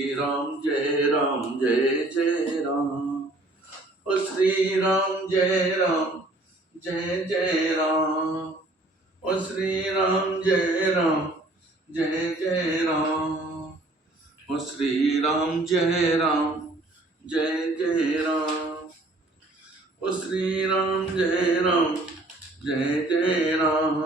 राम जय जय राम। ओ श्री राम जय राम। ओ श्री राम जय जय राम। ओ श्री राम जय जय राम। ओ श्री राम जय जय राम।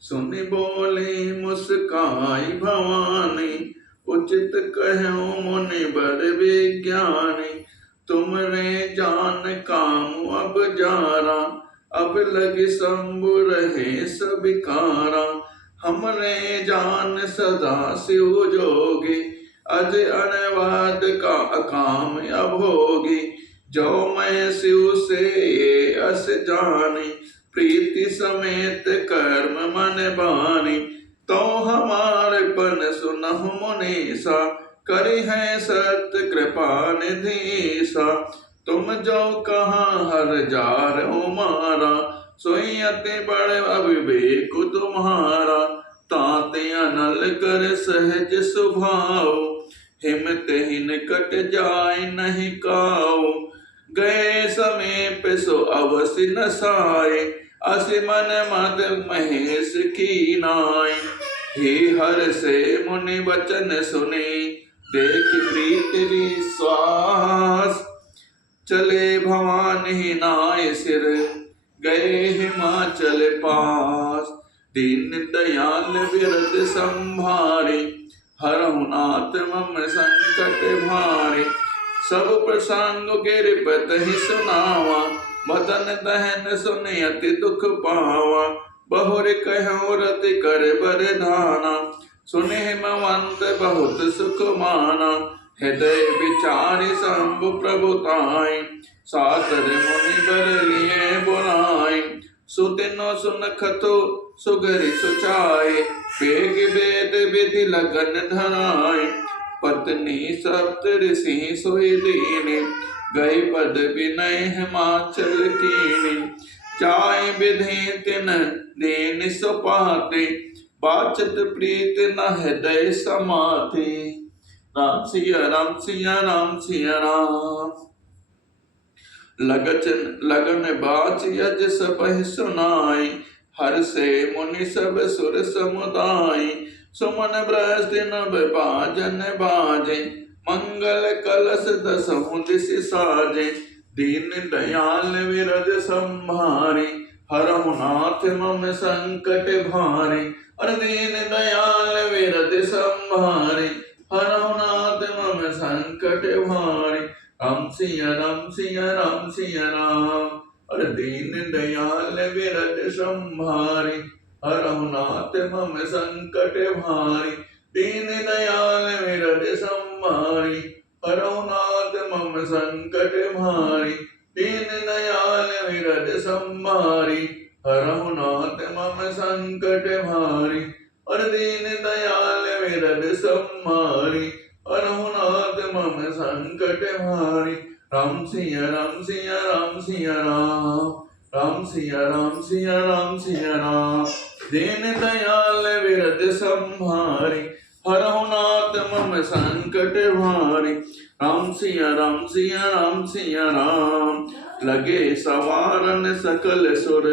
सुनि बोली मुस्काई भवानी, उचित कहो मुनि बर विज्ञानी। तुमरे जान काम अब जारा, अब लगे शंभु रहे सबिकारा। हमरे जान सदा शिव जोगी, अज अनवाद का अकाम अभोगी। जो मैं शिव से ये अस जानी, प्रीति समेत कर्म मन बानी। तो हमारे पन सुनहु मुनीसा, करी है सत्य कृपा निधीसा। तुम जो कहा हर जार मारा, सोई अति बड़े अविवेक तुम्हारा। ताते अनल कर सहज स्वभाव, हिमत ही निकट जाय नहीं काऊ। गए समीप सो अवसि न साए, असि मन मद महेश की नाय। हे हर से मुनि वचन सुने, देख प्रीति विश्वास। चले भवानी नाय सिर, गए हिमाचल पास। दीन दयाल विरद संभारे, हरहु नाथ मम संकट भारे। सब प्रसंग गिरिपत ही सुनावा, मदन दहन सुनि अति दुख पावा। बहुर कहो रति कर बरधाना, सुनि हिमवंत बहुत सुख माना। हृदय विचारि शंभु प्रभु ताई, सादर मुनि बर लिए बुलाए। सुदिनो सुनखतो सुगरि सुचाए, वेग वेद विधि लगन धराए। पत्नी सप्त ऋषि सोई दीनी, गई पद विनय हिमाचल कीनी। जाय विधि तिन दीन सुपाते, बाचत प्रीत न हृदय समाते। राम सिया राम सिया राम सिया राम। लगन बाच यज सबहि सुनाई, हर से मुनि सब सुर समुदाय। सुमन बृहस्पति नभ बाजन बाजे, मंगल कलश दसहु दिस साजे। दीन दयाल विरद संभारे, हरहु नाथ मम संकट भारे। और दीन दयाल विरद संभारे, हरहु नाथ मम संकट भारे। राम सिया राम सिया राम सिया राम। और दीन दयाल विरद संभारे, हरहु नाथ मम संकट भारी। दीन दयाल विरद संभारी, हरहु नाथ मम संकट भारी। दीन दयाल विरद संभारी, हरहु नाथ मम संकट भारी। और दीन दयाल विरद संभारी, हरहु नाथ मम संकट भारी। राम सिया राम सिया राम सिया राम। राम सिया राम सिया राम सिया राम। दीन दयाल विरद संभारी, हरहु नाथ मम संकट भारी। राम सिया राम सिया राम सिया राम। लगे सवारन सकल सुर,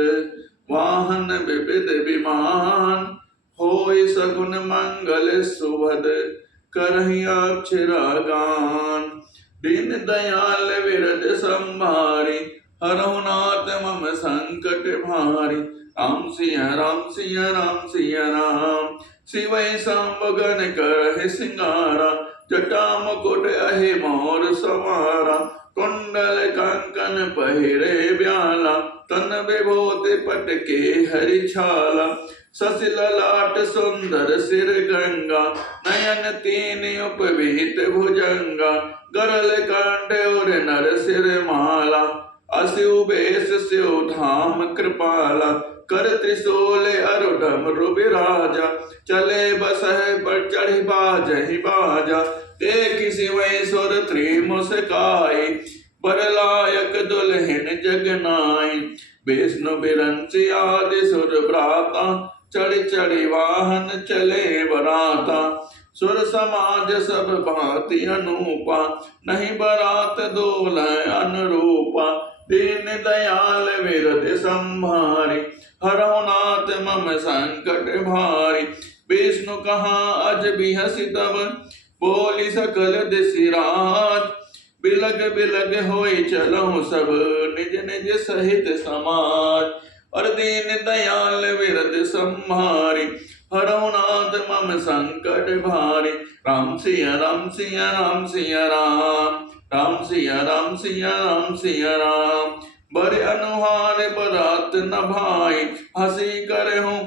वाहन विविध विमान। होय सगुन मंगल सुभद, करहि अक्षरा गान। दीन दयाल विरद संभारी, हरहु नाथ मम संकट भारी। राम सिया राम सिया राम सिया राम। शिवै सांब गन करहि सिंगारा, जटा मुकुट अहि मोर सवारा। कुंडल कंकन पहिरे ब्याला, तन विभूति पटके हरि छाला। शशि ललाट सुंदर सिर गंगा, नयन तीन उपवीत भुजंगा। गरल कंठ और नर सिर माला, असिउ बेश सिउ धाम कृपाला। कर त्रिशूल अरु डमरु बिराजा, चले बसहि पर चढ़ि बाजहि बाजा। देखि शिवै सुर त्रिमुसकाई, बरलायक दुल्हन जगनाई। विष्णु बिरंची आदि सुर भ्राता, चढ़ि चढ़ि वाहन चले बराता। सुर समाज सब भांति अनूपा, नहीं बरात दोल अनुरूपा। दीन दयाल विरद संभारी, हरौ नाथ मम संकट भारी। विष्णु कहा अज बिहसि तब, बोली सकल दिसिराज। बिलग बिलग होई चलहु सब, निज निज सहित समाज। और दीन दयाल विरद संभारी, हरौ नाथ मम संकट भारी। राम सिया राम सिया राम सिया राम, राम सिया राम सिया राम सिया राम। बर अनुहार बरात न भाई, हंसी करहु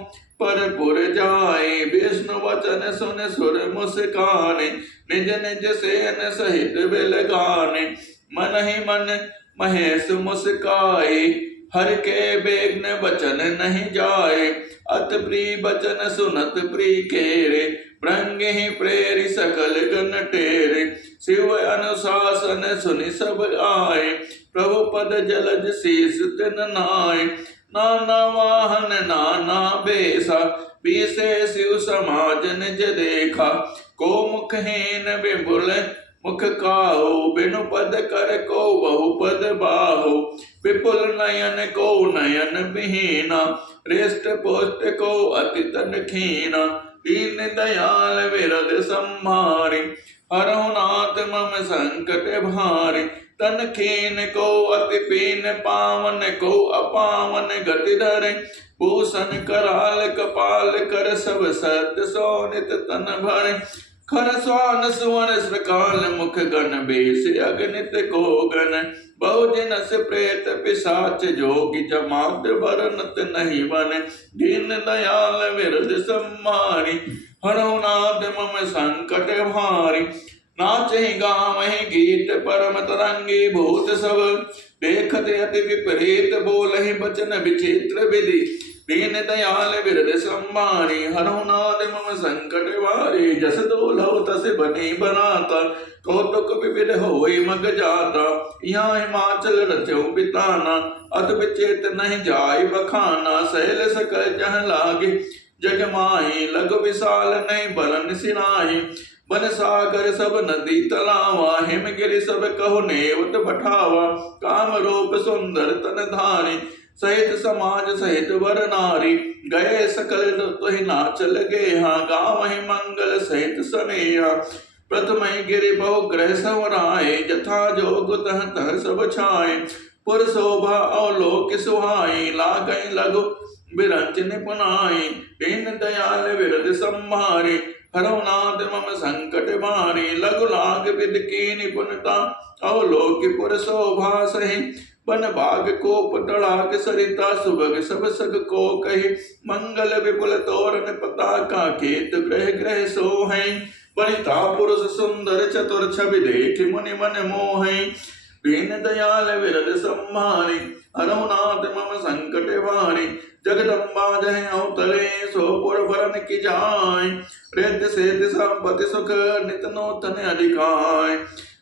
परपुर जाए। विष्णु वचन सुन सुर मुस्काने, निज निज सेन सहित बिलगाने। मन ही मन महेश मुस्काए, हर के बेग्न वचन नहीं जाए। अत प्रिय बचन सुनत प्रिय केरे, भृंग ही प्रेरि सकल गण टेरे। शिव अनुशासन सुनि सब आए, प्रभु पद जलज शीस तिन नाय। नाना वाहन नाना बेसा, बीसे शिव समाज निज देखा। को मुखहीन विपुल मुख काहू, बिनु पद कर को बहु पद बाहु। विपुल नयन को नयन विहीना, हृष्ट पुष्ट को अति तन खीना। दीन दयाल विरद संभारी, हरौ नाथ मम संकट भारी। तन खीन को अति पीन, पावन को अपावन गति धरे। भूषण कराल कपाल कर, सब सत्य सोनित तन भरे। खर स्वान सुवन श्रकाल, मुख गण बेश अगणित को गण। बहुजन से प्रेत पिशाच, जोगी जमात बरनत नहीं बने। दीन दयाल विरद संभारी, हरौ नाथ मम संकट भारी। नाचहि गावहि गीत परम तरंगी, भूत सब देखत अति विपरीत। बोलहि बचन विचित्र विधि, दीन दयाल विरद संभारी। हरौ नाथ मम संकट भारी, जस दोलहु तस बनी बनाता। कौतुक विविध होई मग जाता, यहाँ हिमाचल रचौ बिताना। अत विचेत नहीं जाय बखाना, सैल सकल जह लागे जग माही। लघु विशाल नहीं बरन सिनाही, बन सागर सब नदी तलावा। हिमगिरि सब कहो नेवत पठावा, काम रूप सुंदर तन धारी। सहित समाज सहित वर नारी, गए सकल तुहि नाचल गेहा। गावहि मंगल सहित स्नेहा, प्रथम गिरि बहु ग्रह संवराए। जथा जोग तह तह सब छाए, पुर शोभा अवलोक सुहाई। लागई लघु बिरंच निपुनाई, दीन दयाल विरद संभारी। हरौ नाथ मम संकट भारी, लघु लाग विद की निपुणता। अवलोक पुर शोभा सही, बन बाग कोप तड़ाक सरिता। सुभग सब सग को कही, मंगल विपुल तोरण पताका। खेत ग्रह ग्रह सोहै, वनिता पुरुष सुंदर चतुर। छवि देख मुनि मन मोहै, दीन दयाल विरद संभारी। हरौ नाथ मम संकट भारी, जगदम्बा जह अवतरे। सोपुर भरन की जाय, रिद्ध सिद्ध संपत्ति सुख। नित नूतन अधिकाय,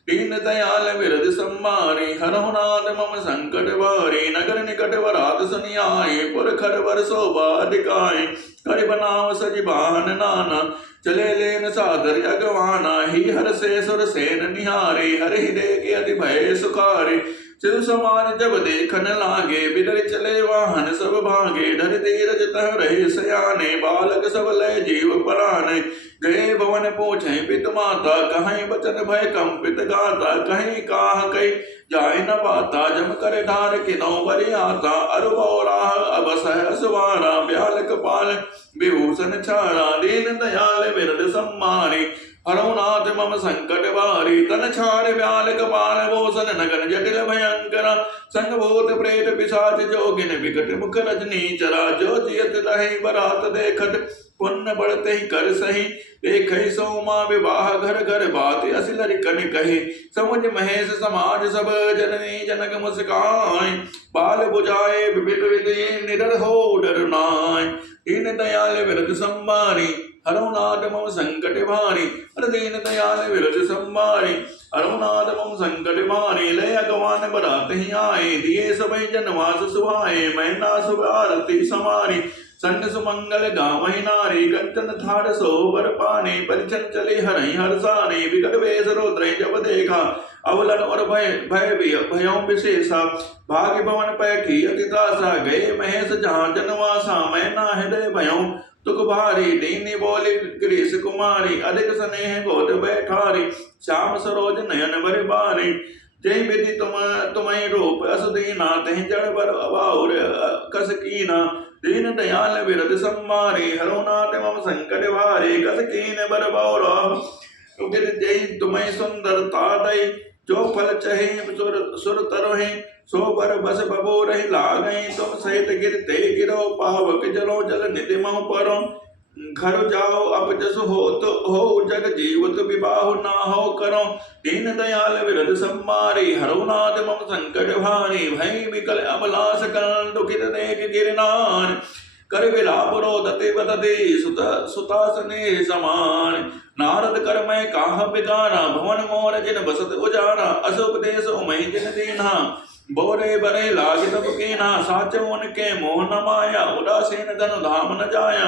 दीन दयाल विरद संभारी। हरौ नाथ मम संकट भारी, नगर निकट वरात सुनि आए। पुर खर वर शोभा अधिकाय, कर बनाव सज बाहन नाना। चले लेन सादर अगवाना, ही हर से सुर सेन निहारे। हरि देखे अति भय सुखारे, सिर समान जब देखन लागे। बिदर चले वाहन सब भागे, धर धीरज तह रहे सयाने। बालक सब लय जीव पराने, गए भवन पूछे पित माता। कहीं बचन भय कंपित गाता, कहीं काह कही जाय न पाता। जम कर धार किनौ बरि आता, अरु राह अबसह असवारा। ब्याल कपाल विभूषण छाड़ा, दीन दयाल विरद संभारी। हरौ नाथ मम संकट भारी, तन छाड़ ब्याल कपाल भूषण। नगन जटिल भयंकरा, संग भूत प्रेत पिशाच जोगिन। विकट मुख रजनी चरा, जो जियत रहे बरात देखत। पुण्य बढ़ते ही कर सही, देखहि सोमा विवाह घर घर। बात असिल कन कहे, समुझ महेश समाज सब। जननी जनक मुस्काय, बाल बुझाए विविध विधि। निडर हो डर नाय, दीन दयाल विरद संभारी। हरौ नाथ मम संकट भारी, हर दीन दयाल विरद संभारी। हरौ नाथ मम संकट भारी, लय अगवान बरात ही आए। दिए सबै जनवास सुहाए, मैना शुभ आरती समारी। संग सुमंगल गावहि नारी कंचन थार सोबर पानी परिछन चले हरहि हरसानी विकट वेश रौद्र जब देखा अवलन और भय भयों विशेषा भाग्य भवन पैठी अति त्रासा गए महेश जहाँ जनवासा मैं ना हृदय भयों तुक भारी दीनी बोली गिरीश कुमारी अधिक स्नेह गोद बैठारी श्याम सरोज नयन भर बारी जय विधि तुम्हें रूप असुदीना तह जड़ बर अबाउर कस कीना दीन दयाल विरद सम्मारी हरुनाथ मम संकट भारी कस कीन बर बौरा जय तुम्हें सुंदरता दई जो फल चहे सुर तरोहे सो बर बस बबो रही लागई तुम सहित गिरते गिरो पावक जलो जल निधि मह परो घर जाओ अब जस हो तो हो जग जीवत विबाह ना हो करो दीन दयाल विरद सम्मारी हरुनाथ मम संकट भारी भय विकल अमलास कल दुखित देख गिरनार कर विलाप रोदते बदते सुतासने समान नारद कर मैं काह बिगारा भवन मोर जिन बसत उजारा असुपदेश उमय जिन दीना बोरे बरे लाग तब कीना साचो उनके मोह न माया उदासीन धन धाम न जाया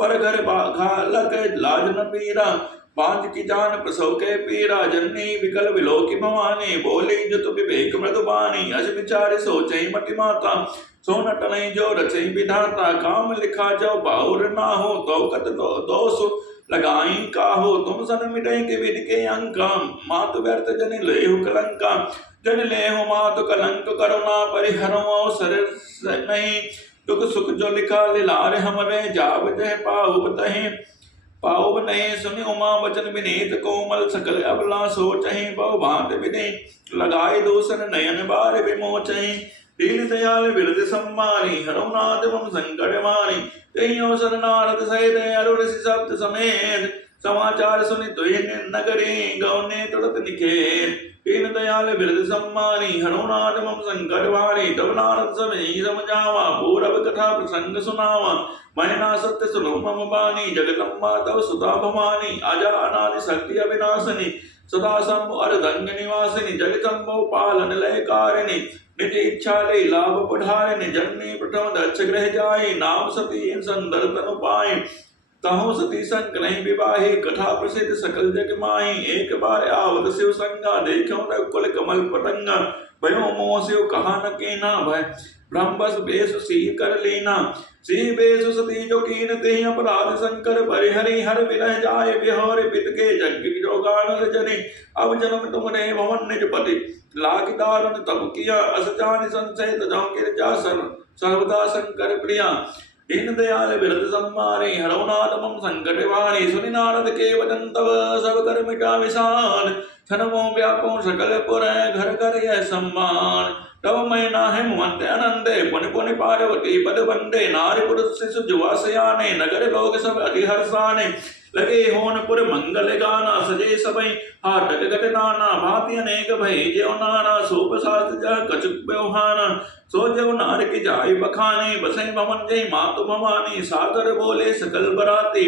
पर घर घालक लाज न पीरा बांध की जान प्रसव के पीरा जननी विकल विलो की भवानी बोली जो तु विवेक मृदुबानी अज विचार सोचई मति माता सोन टलई जो रचई विधाता काम लिखा जो बाउर ना हो तो कत दोष लगाई काहो तुम सन मिटई के विद के अंका मातु व्यर्थ जन लेहु कलंका जन लेहु मातु कलंक करुणा परिहरो अवसर नहीं दुख सुख जो लिखा लिलार हमरे जाब जह पाउब तहे पाउब नहीं सुनि उमा वचन विनीत कोमल सकल अबला सोचहि बहु भांत विधि लगाए दूसर नयन बार विमोचहि दीन दयाल बिरद सम्मानी हरुनाथ मम संकट मानी कहीं अवसर नारद सहित अरुण सप्त समेत समाचार सुनि तुहि नगरी गौने तुरत निखेत दीन दयाल बिरद सम्मानी हरुनाथ मम संकट भारी तब नारद समय समझावा पूरब कथा प्रसंग सुनावा महिना सत्य सुनो मम बानी जगदम्बा तव सुता भवानी आजा अनादि शक्ति अविनाशिनी सदा शंभु अर्धंग निवासिनी जगदम्बो पालन लय कारिणी निज इच्छा ले लाभ पढ़ारिणी जननी प्रथम दक्ष ग्रह जाय नाम सती संदर तनु पाए तहो सती संकलहि विवाहे कथा प्रसिद्ध सकल जग माही एक बार आवत शिव संगा देखो कुल कमल पतंगा भयो मोह शिव कहा न कीना भय ब्रह्मस बेस सी कर लीना सी बेस सती जो कीन ते अपराध शंकर परिहरि हर विरह जाय बिहार पित के जग जो गान जने अब जन्म तुमने भवन निज पति लाख दारुण तब किया असजान संशय तजौ गिरजा सर्वदा शंकर प्रिया दीन दयाल बिरद सम्मानी हरुनाथ मम संकट वाणी सुनि नारद के वचन तब सब कर मिटा विशाल छनमो व्यापो सकल पुर घर घर यह सम्मान तब मैं नाहे मुहंत अनंदे पुनि पुनि पार्वती पद बंदे नारी पुरुष शिशु जुवा सयाने नगर लोग सब अधिहर्षाने लगे होनपुर मंगल गाना सजे सबई हाटक गट नाना भांति अनेक भय ज्यो नाना सोप शास्त्र जह कचुक व्यवहाना सो जव नार की जाय बखाने बसई भवन जय मातु भवानी सादर बोले सकल बराती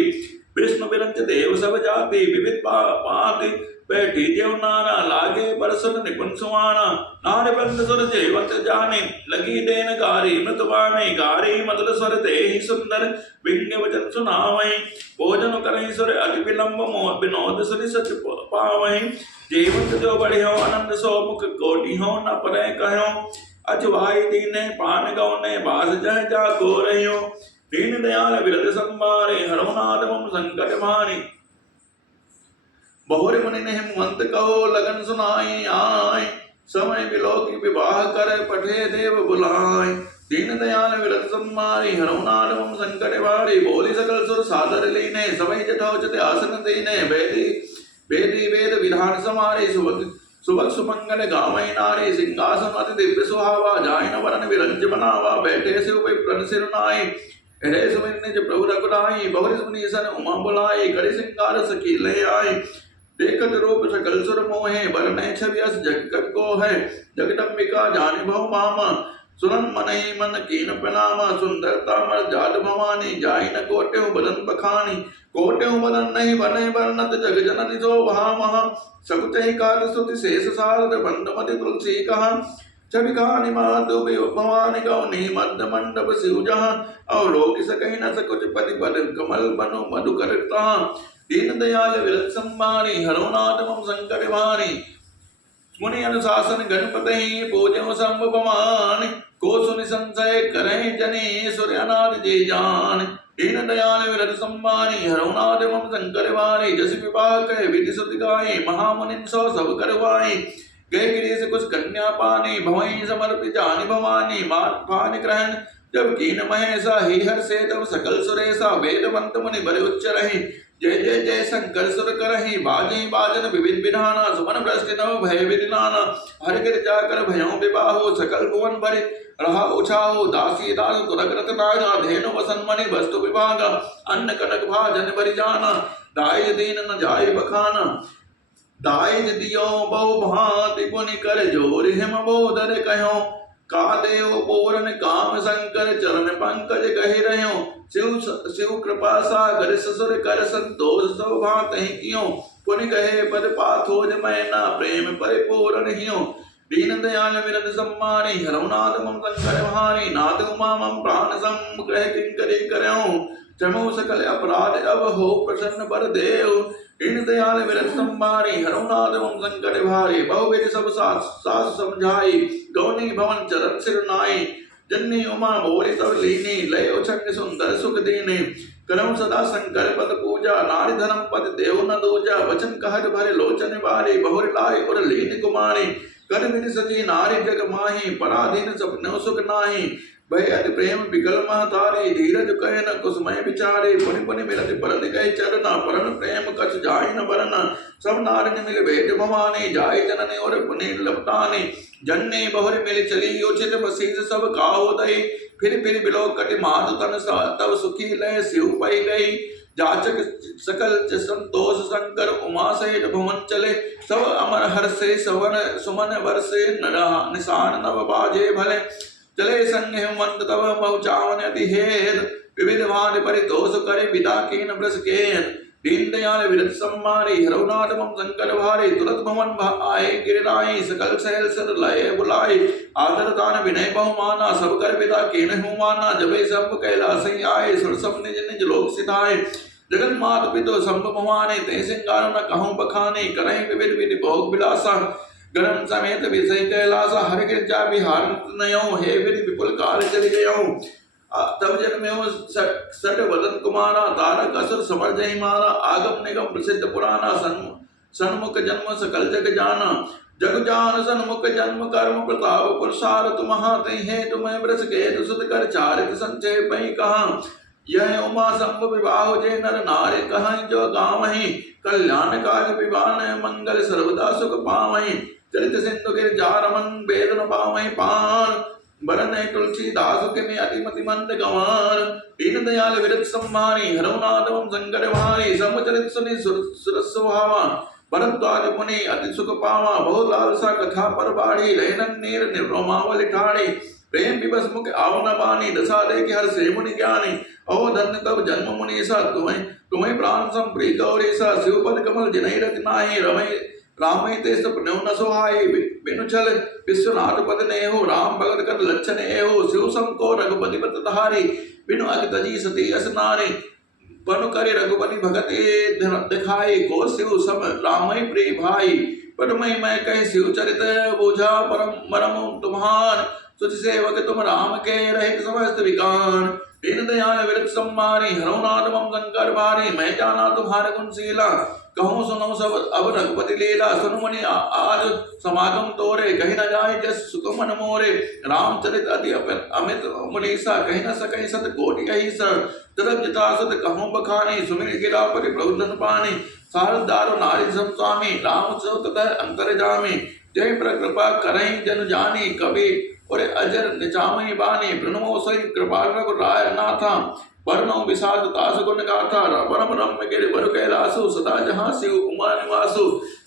विष्णु विरंच देव सब जाति विविध पाति बैठी जेव नारा लागे परसुन निपुण सुहाना नार बंद सुर जेवत जाने लगी देन गारी मृतवाणी गारी मदल स्वर दे सुंदर विज्ञ वचन सुनावई भोजन करई सुर अति विलंब विनोद सुर सच पावई जीवत जो बढ़ियो आनंद सो मुख कोटि हो न परे कहो अजवाई दीने पान गौने बास जह जा को रहियो दीन दयाल बिरद सम्मारे हरुनाथ मम संकट भारी बहुरी मुनि ने हिमवंत कहो लगन सुनाई आय समय बिलो की विवाह कर पठे देव बुलाए दीन दयाल विरद सम्मारी हरुनाथ मम संकट भारी बोली सकल सुर सादर लीने सबई जठोचित आसन दीने वेदी वेद विधान समारे सुबह सुमंगल गावई नारी सिंहासन अति दिव्य सुहावा जाय न वरन विरंज बनावा बैठे से उपै प्रण सिर नाई हृदय सुमिर निज प्रभु रघुराई बहुरी मुनि सन उमा बुलाई करि सिंगार सखी ले आई देखत रूप सकल सुर मोहे बरनै छवि अस जग कवि को है जगदम्बिका जानि भव मामा सुरन मनई मन कीन प्रणामा सुंदरता मर जात भवानी जाय न कोट्यहु बदन बखानी कोट्यहु बदन नहीं बने बरनत जग जननि सो भामह सकुचहि काल स्तुति शेष सारद बंद मति तुलसी कहा छवि कहानी माधु भवानी गौनी मध्य मंडप शिव जहाँ अवलोक सकहि न सकुच पति पद कमल बनो मधुकर दीन दयाल विरत संभारी हरो नाथ मम संकट भारी मुनि अनुशासन गणपति पूजो शंभ भवान को सुनि संशय करें जने सूर्य अनाथ जे जान दीन दयाल विरत संभारी हरो नाथ मम संकट भारी जस विवाह कह विधि सुत गाये महामुनि सौ सब करवाए गए गिरीश कुछ कन्या पानी भवई समर्पित जानी भवानी मात पान ग्रहण जब कीन महेशा ही हर से तब सकल सुरेशा वेदवंत मुनि बड़े उच्च रहे जय जय जय शंकर सुर करहि बाजे बाजन विविध विधाना सुमन भ्रष्टि नव भय विदिनाना हर गिर जाकर भयों विबाहो सकल भुवन भरे रहा उछाहो दासी दास तुरग रत नागा धेनु वसन मणि वस्तु विभागा अन्न कनक भाजन भरि जाना दाय दीन न जाय बखाना दाय दियो बहु भांति पुनि कर जोर हिम बोधर कहो का देव पूरन काम शंकर चरण पंकज कहि रहो शिव कृपा सागर ससुर कर संतोष सब भात कियो पुनि कहे पद पाथोज मैना प्रेम परिपूर्ण हियो दीन दयाल विरद सम्मानी हरौ नाथ मम संकर भारी नाथ उमा मम प्राण संग्रह किंकरी करौ क्षमो सकल अपराध अब हो प्रसन्न बर देव दीन दयाल विरत संभारी हरौ नाथ मम संकट भारी बहुविध सब सास समझाई गौनी भवन चरण सिर नाई जन्नी उमा बोरी तब लीनी लय उछंग सुंदर सुख दीने करम सदा शंकर पद पूजा नारी धर्म पद देव न दूजा वचन कहत भरे लोचन बारी बहुर लाई उर लीन कुमारी कर बिन सजी नारी जग माही पराधीन सपनो सुख नाही भय अति प्रेम विकल महतारी धीरज कहे न कुसमय विचारे पुनि पुनि मिलति परति कहे चरना परन प्रेम कछ जाय न बरन सब नारिन मिल भेट भवानी जाय जननी और पुनि लपटानी जन्ने बहुर मिल चली उचित बसीस सब काहो दई फिर बिलो कटि माधु तन तब सुखी लय शिव पई गई जाचक सकल संतोष शंकर उमा सहित भवन चले सब अमर हर से सवन सुमन वर्षे निशान नव बाजे भले चले संग हेमंत तब पहुँचावन अति हेद विविध भान परितोष करे विदा कीन ब्रस केन दीन दयाल विरत सम्मारी हरौ नाथ मम संकट भारी तुरत भवन आए गिरिराई सकल सहल सर लय बुलाई आदर दान विनय बहुमाना सब कर विदा कीन हुमाना जबे सब कैलास आए सब निज निज लोक सिधाए जगन मात पितो संभ भवानी ते सिंगार न कहूँ बखानी करहीं विविध विधि भोग विलासा गरम समेत विषय कैलास हर गिरजा विहार नयो हे विधि विपुल काल चल गयो तब जन्मे सट वदन कुमारा तारक असुर समर जय मारा आगम निगम प्रसिद्ध पुराना सन्मुख जन्म सकल जग जाना जग जान सन्मुख जन्म कर्म प्रताप पुरुषार्थ महाते हे तुम्हें व्रस के सुत कर चारित संचय पई कहा यह उमा संभ विवाह जे नर नारे कहीं जो गावहीं कल्याण काज विवान मंगल सर्वदा सुख पावहीं चरित सिंधु गिर जा रमन वेद न पावहीं पान बरन तुलसी दास के में अतिमति मंद गवार दीन दयाल विरत सम्मानी हरौ नाथ मम संकट भारी समचरित सुनि सुर सुहावा भरद्वाज मुनि अति सुख पावा बहुत लालसा कथा पर बाढ़ी रहनन नीर निर्रोमावल ठाड़ी प्रेम विवश मुख आवन बानी दशा दे के हर से मुनि ज्ञानी ओ धन्य तब जन्म मुनीसा तुम्हें प्राण संप्रीत गौरीसा शिवपद कमल जिनहि रति नाहि रमय रामय ते सपने न सोहाय बिनु छल विश्वनाथ पद ने हो राम भगत कर लक्षण हो शिव संको रघुपति पत धारी बिनु अग तजी सती अस नारी पनु करे रघुपति भगत दिखाई को शिव सम रामय प्रिय भाई पटमय मैं कह शिव चरित बोझा परम मरम तुम्हार तुझ सेवक तुम राम के रहित समस्त विकार दीन दयाल विरत सम्मानी हरौ नाथ मम संकर भारी मैं जाना तुम्हारे गुणशीला कहूँ सुनो सब अब रघुपति लीला सुन मुनि आज समागम तोरे कहीं न जाए जस सुख मन मोरे रामचरित अति अमित मुनीसा कहीं न सके सत कोटि यही सर तरफ जिता सत कहूँ बखानी सुमिर गिरा परि प्रबुद्धन पानी सारदार नारी सम स्वामी राम तथा अंतर जामी जय प्रकृपा करहीं जन जानी कवि और अजर निचामई बानी प्रणमो सही कृपा रघुराय नाथा वर्णो विषाद तास गुण गाथा परम रम्य गिरि वर कैलासु सदा जहाँ शिव उमा निवासु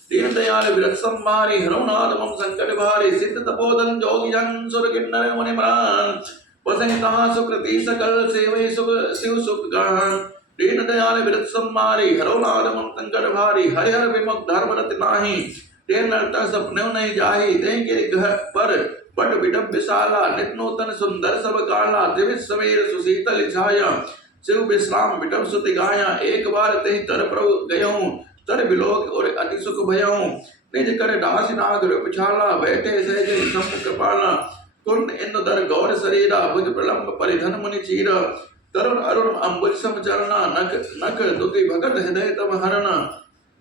दीन दयाल विरत सम्मारी हरौ नाथ मम संकट भारी सिद्ध तपोधन जोगी जन सुर किन्नर मुनि मरान वसहि तहाँ सुकृति सकल सेवै सुख शिव सुख गण दीन दयाल विरत सम्मारी हरौ नाथ मम संकट भारी हरि हर विमुख धर्म रति नाही ते नरता सपने नहीं जाही ते गिरि घर पर बट विडब विशाला नित नूतन सुंदर सब काला दिव्य सवेर सुशीतल छाया शिव विश्राम विटम सुति गाया एक बार तेहि तर प्रभु गयऊं तर बिलोक और अति सुख भयऊं निज कर दास नाग रूपछाला बैठे सहज सम कृपाला कुंड इंद्र दर गौर शरीरा भुज प्रलंब परिधन मुनि चीरा तरुण अरुण अंबुज सम चरणा नख नख दुति भगत हृदय तम हरणा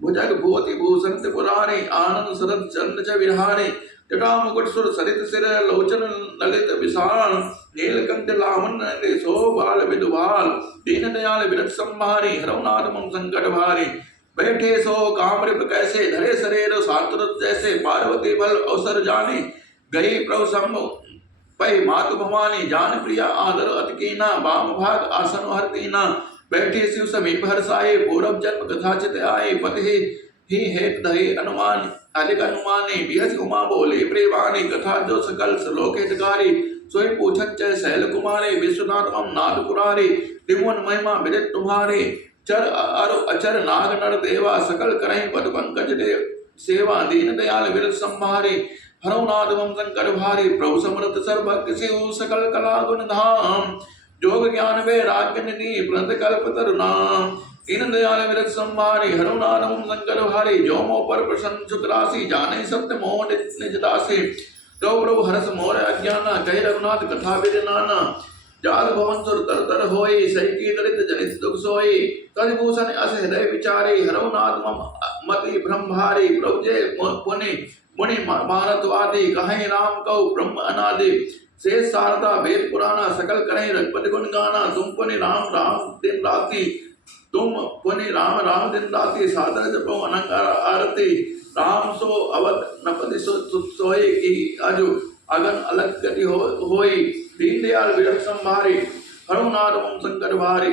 भुजग भूति भूषण पुरारी आनंद सरद चंद च विहारी जटा मुकुट सुर सरित सिर लोचन ललित विशाल नीलकंठ लामन सो बाल विदुभाल दीन दयाल विरट संहारी हरवनाथ मम संकट भारी बैठे सो कामृप कैसे धरे शरीर सातुरत जैसे पार्वती बल अवसर जाने गई प्रभु सम पै मातु भवानी जान प्रिया आदर अति कीना वाम भाग आसन हर तीना बैठे शिव समीप हर्षाए पूर्व जन्म कथाचित आए पति ही हेत दहे अनुमान अधिक अनुमाने बिहज उमा बोले प्रेवानी कथा जो सकल श्लोक हितकारी सोई पूछत चय शैल कुमारे विश्वनाथ मम नाथ पुरारे त्रिभुवन महिमा विदित तुम्हारे चर अरु अचर नाग नर देवा सकल करहि पद पंकज देव सेवा दीन दयाल विरत संहारे हरौनाथ मम संकट भारी प्रभु समर्थ सर्वज्ञ शिव सकल कला गुण धाम जोग ज्ञान वैराग्य निधि प्रत कल्प तरुणाम इन दयाल विरत संहारी हरौनाथ मम संकट भारी जो मो पर प्रसन्न सुख राशि जाने सत्य मोह निज दासी तो प्रभु हरस मोर अज्ञाना कहे रघुनाथ कथा विद नाना जाल भवन सुर तर तर होई सही की दरित जनित दुख सोई कलिभूषण अस हृदय विचारे हरौनाथ मम मति ब्रह्महारी प्रभु जय पुनि मुनि भारतवादी कहे राम कौ ब्रह्म अनादि शेष शारदा वेद पुराना सकल करें रघुपति गुण गाना तुम पुनि राम राम दिन राति तुम पुनि राम राम दिन राति साधन जपो अनंग आरती राम सो अवध नपति सोए की अजु अगन अलग गति होई दीन दयाल विरत संभारी हरौनाथ मम संकट भारी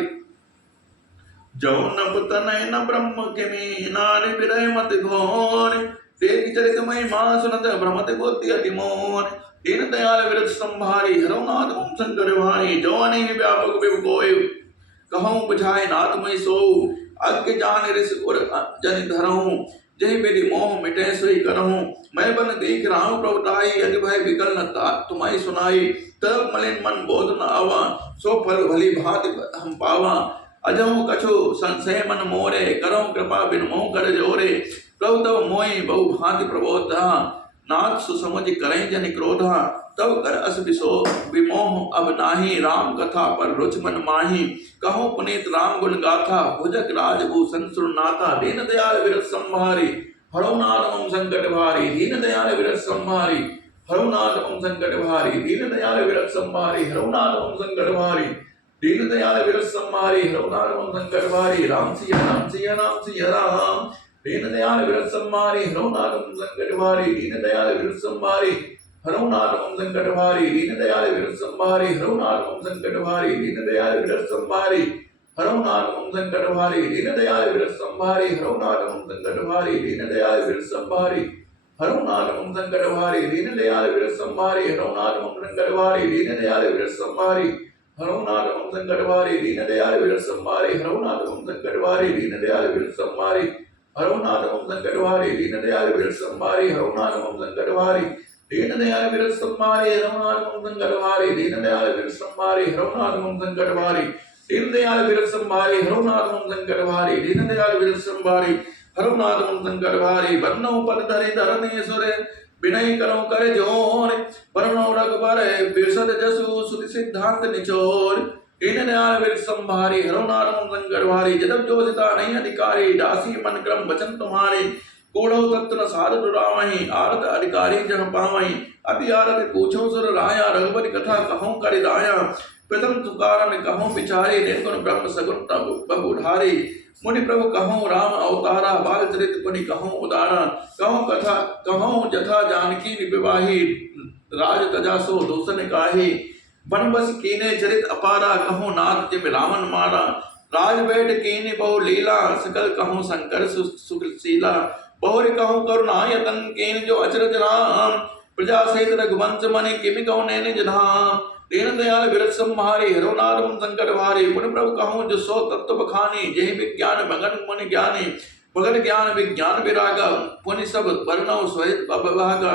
जो नप तनय न ब्रह्म किमी नारी विरय मति घोर देख चरित महिमा सुनत भ्रमति बुद्धि अति मोर दीन दयाल विरत संभारी हरौनाथ मम संकट भारी जो अनेक व्यापक विभु कोय कहूँ बुझाए नाथ मई सो अज्ञ जान ऋषि उर जन धरऊं जय मेरी मोह मिटे सोई करहूं मैं बन देख रहा हूँ प्रभुताई यदि भय विकल न तुम्हारी सुनाई तब मलिन मन बोध न आवा सो फल भली भांति हम पावा अजहु कछु संशय मन मोरे करो कृपा बिन मोह कर जोरे प्रभु तब मोहि बहु भांति प्रबोधा नाथ सुसमझ करें जन क्रोधा तब कर अस विमोह अब नाही राम कथा पर रुच मन माही कहो पुनीत राम गुण गाथा भुजक राजभूषण सुरनाथा दीन दयाल विरत संहारी हरौनाथ मम संकट भारी दीन दयाल विरत संहारी हरौनाथ मम संकट भारी दीन दयाल विरत संहारी हरौनाथ मम संकट भारी दीन दयाल विरत संहारी हरौनाथ मम संकट भारी राम सिया राम सिया राम सिया राम दीन दयाल विरत संहारी हरौनाथ मम संकट भारी दीन दयाल विरत संहारी हरौनाथ मम संकट भारी दीन दयाल विरत संहारी हरौनाथ मम संकट भारी दीन दयाल विरत संहारी हरौनाथ मम संकट भारी दीन दयाल विरत संहारी हरौनाथ मम संकट भारी दीन दयाल विरत संहारी हरौनाथ मम संकट भारी दीन दयाल विरत संहारी हरौनाथ मम संकट भारी दीन दयाल विरत संहारी हरौनाथ मम संकट भारी दीन दयाल विरत संहारी हरौनाथ मम संकट भारी दीन दयाल विरत संहारी हरौनाथ मम संकट भारी दीन दयाल विरत संहारी हरौनाथ मम संकट भारी दीन दयाल विरत संहारी हरौनाथ मम संकट भारी दीन दयाल विरत संहारी हरौनाथ मम संकट भारी दीन दयाल विरत संहारी हरौनाथ मम संकट भारी दीन दयाल विरत संहारी हरौनाथ मम संकट भारी बन्नो पद धरे धरनी सुर विनय करो कर जोर वरणो रघुबर बिरसद जसु सुति सिद्धांत निचोर दीन दयाल विरत संहारी हरौनाथ मम संकट भारी जदब जोसिता नहीं अधिकारी दासी मन क्रम वचन तुम्हारे कूढ़ो तत्र सार दुरावही आरत अधिकारी जन पावही अति आरत पूछो सुर राया रघुपति कथा कहूँ कर दाया प्रथम तुकारण कहूँ विचारे निर्गुण ब्रह्म सगुण बहुधारी मुनि प्रभु कहूँ राम अवतारा बाल चरित पुनि कहूँ उदारा कहूँ कथा कहूँ जथा जानकी विवाही राज तजा सो दूषण काहे वन बस कीने चरित अपारा कहूँ नाथ जिम रावण मारा राज बैठ कीने बहु लीला सकल कहूँ शंकर सुशीला बहुरी कहूँ करुणा यतन केन जो अचरज राम प्रजा सहित रघुवंश मनि किमि कहूँ नैन जधाम दीन दयाल विरत संहारी हरौनाथ मम संकट भारी मुनि प्रभु कहूँ जो सो तत्व बखानी जय विज्ञान भगन मुनि ज्ञानी भगत ज्ञान विज्ञान विरागा पुनि सब वर्णव स्वहित अभागा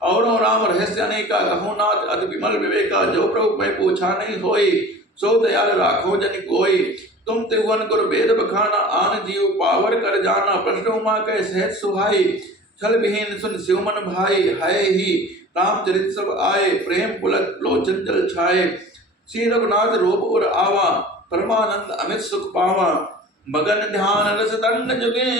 और राम रहस्य अनेका रघुनाथ अति विमल विवेका, जो प्रभु मैं पूछा नहीं होई, सो दयाल राखो जन कोई। तुम त्रिभुवन गुर वेद बखाना, आन जीव पावर कर जाना, प्रश्न उमा के सहज सुहाई, छल विहीन सुन शिव मन भाई, है ही रामचरित सब आए, प्रेम पुलक लोचन जल छाए, श्री रघुनाथ रूप उर आवा, परमानंद अमित सुख पावा, मगन ध्यान रस दंड जुगे,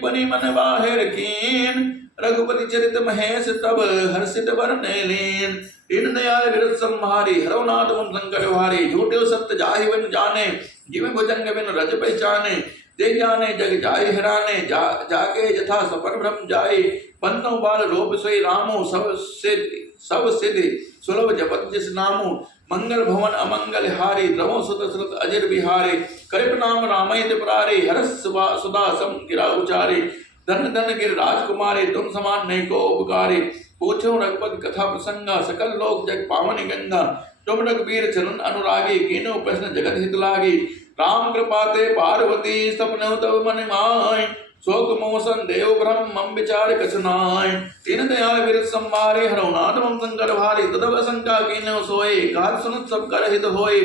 परि मन बाहिर कीन, रघुपति चरित महेश तब हर्षित बरने लीन, दीन दयाल विरत संहारी, हरनाथ मम संकट भारी, झूठे सत्य जाहि बन जाने, जिव भुजंग बिन रज पहचाने, जे जाने जग जाहि हराने, जाके जथा सपन भ्रम जाए, पंतों बाल रूप सोई रामो, सब सिद्धि सुलभ जपत जिस नामो, मंगल भवन अमंगल हारी, द्रवो सुत सुत अजर बिहारी, करिप नाम रामय पुरारे, हरस सुधा सम गिरा उचारे, धन धन गिर राजकुमारी, तुम समान नहीं को उपकारी, पूछो रघुपति कथा प्रसंगा, सकल लोक जग पावनी गंगा, तुम रघुबीर चरण अनुरागी, कीनो प्रश्न जगत हित लागी, राम कृपा ते पार्वती, सपने तब मन माय, शोक मोसन देव ब्रह्म विचार कछनाय, तीन दयाल विरत संभारे, हरनाथ मम संकट भारी, तदब शंका कीन्यो सोए, कहा सुनत सब कर हित होए,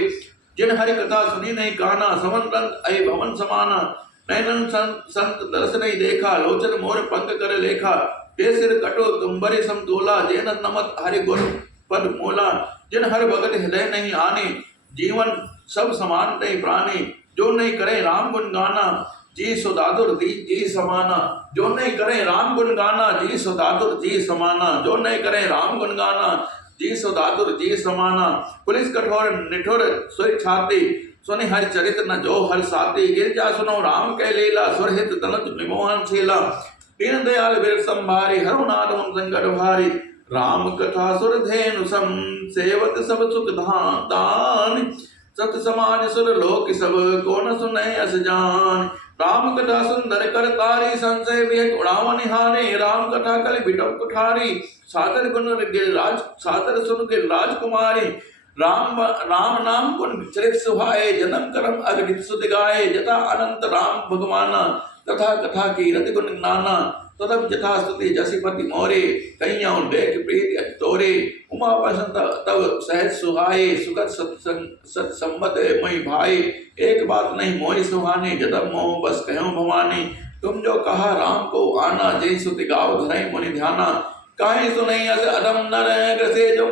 जिन हरि कथा सुनी नहीं काना, समन रंग अय भवन समाना, नैनन संत दर्श नहीं देखा, लोचन मोर पंख कर लेखा, ते सिर कटो तुम्बरे समतोला, जैन नमत हरि गुर पद मोला, जिन हर भगत हृदय नहीं आने, जीवन सब समान नहीं प्राणी, जो नहीं करे राम गुण गाना, जी सुदादुर जी समाना, जो नहीं करे राम गुण गाना, जी सुदादुर जी समाना, जो नहीं करे राम गुण गाना, जी सुदादुर जी समाना, पुलिस कठोर निठुर सोई छाती, सुनि हरि चरित न जो हर साथी, गिर जा सुनो राम कह लीला, सुरहित तनत विमोहन शीला, दीन दयाल वीर संभारी, हरनाथ मम संकट भारी, राम कथा सुर धेनु सम, सेवत सब सुख दान, सत समाज सुर लोक सब, को न सुने अस जान, राम कथा सुंदर कर तारी, संशय विहत उड़ावा निहारे, राम कथा कल बिटप कुठारी, सादर गुण गिरिराज सादर सुन गिरिराज कुमारी, राम नाम गुण चरित सुहाए, जन्म कर्म अगणित सुध गाए, जथा अनंत राम भगवाना, तथा कथा की रति गुण नाना, तदब जथा स्तुति जसिपति मोरे, कईयों देख प्रीति अति तोरे, उमा प्रसन्न तब सहज सुहाए, सुखद सत सम्मत मई भाई, एक बात नहीं मोहि सुहानी, जदब मोह बस कहो भवानी, तुम जो कहा राम को आना, जय सुति गाव धरई मुनि ध्याना, काहे सुनई अस अदम नर, ग्रसे जो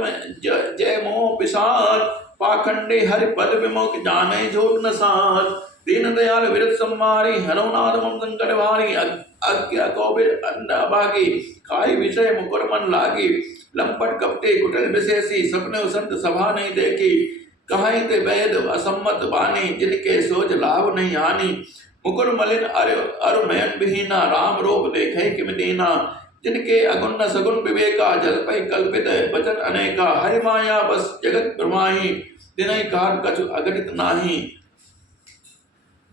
जय मोह पिशाच, पाखंडे हरि पद विमुख जाने झूठ न साच, दीन दयाल विरत संहारी, हरनाथ मम संकट भारी, अज्ञा कौबिर अन्न अभागी, खाई विषय मुकुर मन लागी, लंपट कपटे कुटिल विशेषी, सपने संत सभा नहीं देखी, कहाई ते वैद असम्मत बानी, जिनके सोच लाभ नहीं हानि, मुकुर मलिन अरु नयन विहीना, राम रूप देखे किम दीना, जिनके अगुण न सगुण विवेका, जलपै कल्पित वचन अनेका, हरि माया बस जगत प्रमाही, दिनय काल कछु अगणित नाही,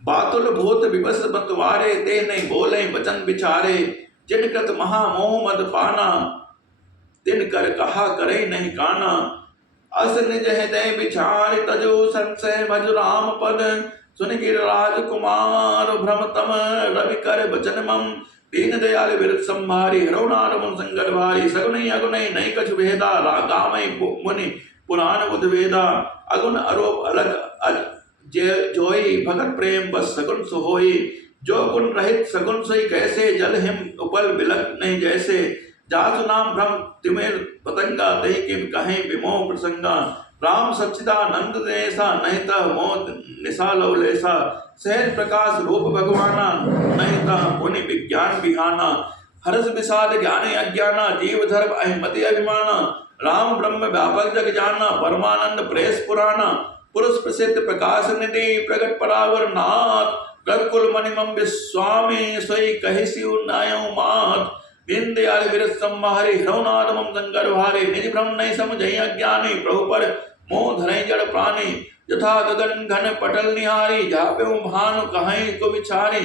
बातुल भूत विवश बतवारे, ते नहीं बोले वचन विचारे, जिन कृत महामोह मद पाना, तिन कर कहा करे नहीं काना, अस निज हृदय विचार तजो, संशय भज राम पद, सुन गिरिराज कुमार भ्रमतम, रवि कर वचन मम, दीन दयाल विरत संभारी, हरनाथ मम संकट भारी, सगुनि अगुनि नहीं कछु भेदा, गामय मुनि पुराण उद्वेदा, अगुण आरोप अलग जोई, भगत प्रेम बस सगुन सुहोई, जो गुण रहित सगुन सोई कैसे, जल हिम उपल बिलक नहीं जैसे, जासु नाम भ्रम तिमिर पतंगा, तहि किम कहें विमोह प्रसंगा, राम सच्चिदानंद देसा, नहीं तह मोह निशा लवलेसा, सहज प्रकाश रूप भगवाना, नहीं तह मुनि विज्ञान बिहाना, हर्ष विषाद ज्ञान अज्ञाना, जीव धर्म अहिमति अभिमाना, राम ब्रह्म व्यापक जग जाना, परमानंद प्रेस पुराना, पुरुष प्रसिद्ध प्रकाश निधि, प्रगट परावर नाथ, रघुकुल मणिमम विस्वामी, सोई कहि सिउ नायो मात, दीन दयाल विरत संहारी, हरनाथ मम संकट भारी, निज भ्रम नहीं समझई अज्ञानी, प्रभु पर मोह धरई जड़ प्राणी, यथा गगन घन पटल निहारी, झाप्यो भानु कहीं को विचारी,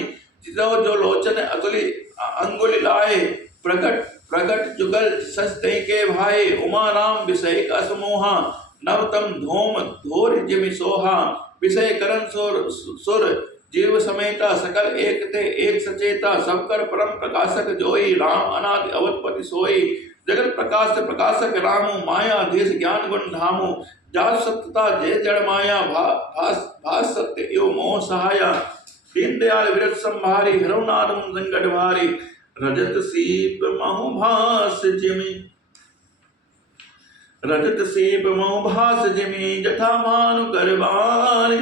जितो जो लोचन अतुलि अंगुलि लाए, प्रगट प्रगट जुगल सस्ते के भाई, उमा राम विषय का समोहा, नवतम धूम धोर जिमि सोहा, विषय करण सुर जीव समेता, सकल एक थे एक सचेता, सबकर परम प्रकाशक जोई, राम अनादि अवधपति सोई, जगत प्रकाश प्रकाशक रामो, माया देश ज्ञान गुण धामो, जात सत्यता जय जड़ माया, भास सत्य एवं मोह सहाया, दीन दयाल विरत संभारी, हरौ नादम संकट भारी, रजत सीप महु भास जिमि, रजत सीप महु भास जिमि, जथा भानु करबार,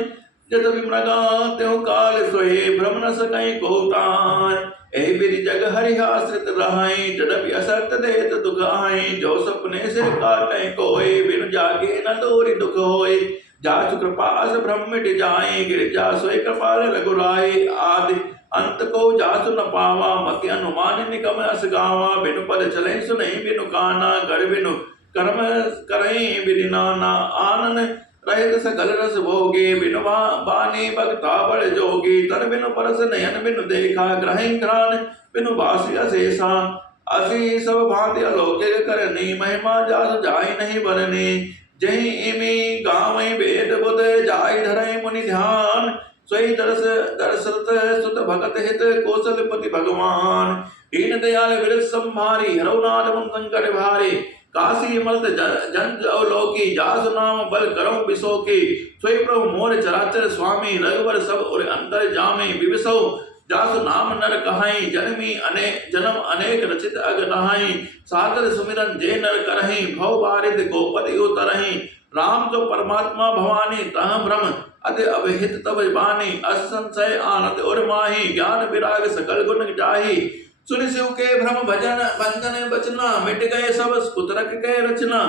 जत विमृगा त्यों काल सोए, भ्रम न सकई को तार, ऐ बिरि जग हरि आश्रित रहाई, जडपि असक्त देत दुख आई, जो सपने सिर काटै कोय, बिनु जागे न तोरि दुख होय, जासु कृपा अस भ्रम मिट जाए, गिरजा सोय कृपाल रघुराई, आदि अंत को जासु न पावा, मति अनुमान निकम अस गावा, बिनु पद चलै सुनै बिनु काना, कर बिनु कर्म करई बिनु नाना, आनन रहित सकल रस भोगे, बिनु बानी भगता बड़ जोगी, तन बिनु परस नयन बिनु देखा, ग्रहण घ्राण बिनु बासी अशेषा, असी सब भांति अलौकिक करनी, महिमा जासु जाय नहीं बरनी, जहि इमि गावै वेद बुध, जाय धरै मुनि ध्यान, सोई दशरथ सुत भगत हित, कौशलपति भगवान, दीन दयाल विरत संभारी, हरौ नाथ मम संकट भारी, काशी मलत जन अवलोकी, जासु नाम बल करौ बिसोकी, सोई प्रभु मोर चराचर स्वामी, रघुवर सब उर अंतर जामे, विविसौ जासु नाम नर कहाई, जन्म अनेक रचित अग नहाई, सादर सुमिरन जे नर करहि, भव बारिद गोपति उतरहि, राम जो परमात्मा भवानी, तह भ्रम अति अवहित तब बानी, अस संशय आनंद और माही, ज्ञान विराग सकल गुण जाही, सुनि शिव के भ्रम भजन बंधन बचना, मिट गए सब कुतरक के रचना,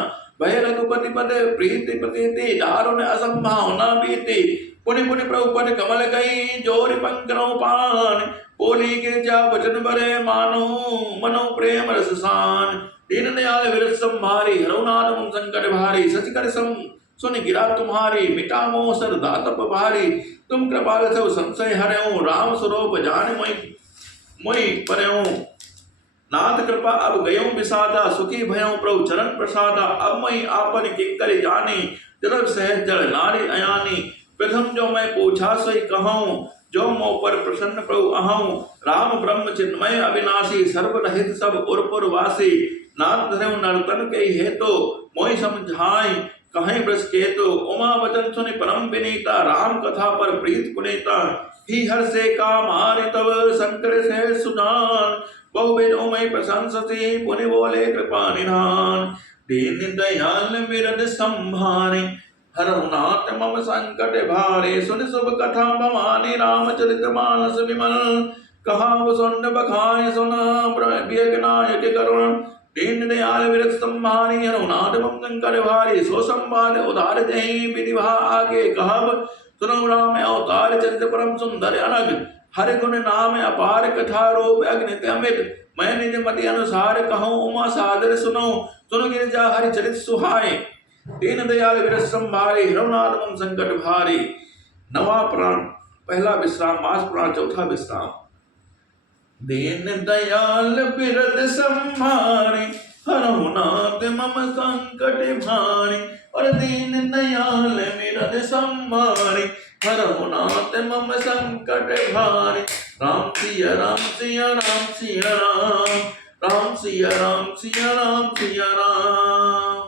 भय रघुपति पद प्रीति प्रतीति, दारुण असंभावना बीती, पुनि पुनि प्रभु पद कमल गई, जोरि पंकरौ पान, बोली गिरजा वचन बरे, मानो मनो प्रेम रस सान, दीन दयाल विरत संभारी, हरौ नाथ मम संकट भारी, सच कर सुन गिरा तुम्हारी, मिटा मोह सर दातप भारी, तुम कृपाल सब संशय हरऊ, राम स्वरूप जान मोहि परऊ, नाथ कृपा अब गयो विसादा, सुखी भयऊ प्रभु चरण प्रसादा, अब मई आपन किंकर जानी, जरब सहज जल नारी अयानी, प्रथम जो मैं पूछा सोई कहूँ, जो मोह पर प्रसन्न प्रभु अहूँ, राम ब्रह्म चिन्मय अविनाशी, सर्व रहित सब उरपुर वासी, नाथ धरऊ नर्तन के हेतु, मोहि समझाई कहीं ब्रज केतु, उमा वचन सुनि परम विनीता, राम कथा पर प्रीत पुनीता, ही हर से काम हारि तब शंकर से सुजान, बहु बिनु मई प्रशंसति, पुनि बोले कृपा निधान, दीन दयाल विरद संभारे, हरौ नाथ मम संकट भारे, सुन शुभ कथा भवानी, रामचरित मानस विमल, कहा सुन बखाय सुना, नायक करुण, दीन दयाल विरत संभारी, हरौ नाथ मम संकट भारी, सो संवाद उदार जहि विधिवा आगे कहब, सुनौ राम अवतार चरित परम सुंदर अनग, हरि गुण नाम अपार, कथा रूप अग्नित अमित, मैं निज मति अनुसार कहूँ, उमा सादर सुनौ, सुन गिरजा हरि चरित सुहाए, दीन दयाल विरत संभारी, हरौ नाथ मम संकट भारी। नवा पुराण, पहला विश्राम, मास पुराण, चौथा विश्राम। दीन दयाल विरत संभारी, हरौ नाथ मम संकट भारी, और दीन दयाल विरत संभारी, हरौ नाथ मम संकट भारी। राम सिया राम सिया राम सिया राम, राम सिया राम सिया राम सिया राम।